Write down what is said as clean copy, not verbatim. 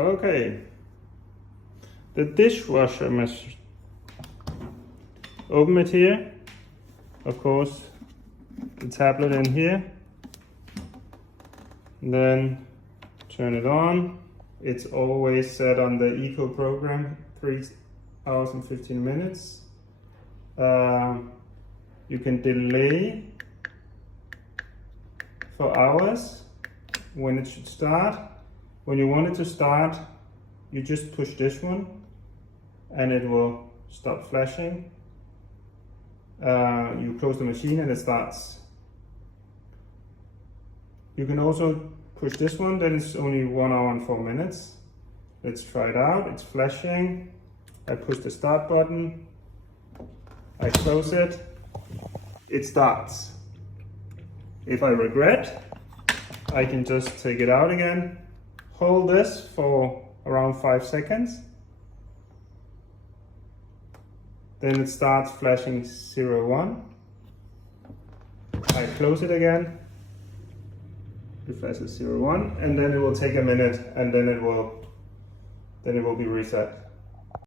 Okay. The dishwasher machine. Open it here. Of course, the tablet in here. And then turn it on. It's always set on the eco program, 3 hours and 15 minutes. You can delay for hours when it should start. When you want it to start, you just push this one and it will stop flashing. You close the machine and it starts. You can also push this one, then it's only 1 hour and 4 minutes. Let's try it out. It's flashing. I push the start button. I close it. It starts. If I regret, I can just take it out again. Hold this for around 5 seconds. Then it starts flashing 01. I close it again. It flashes 01, and then it will take a minute, and then it will be reset.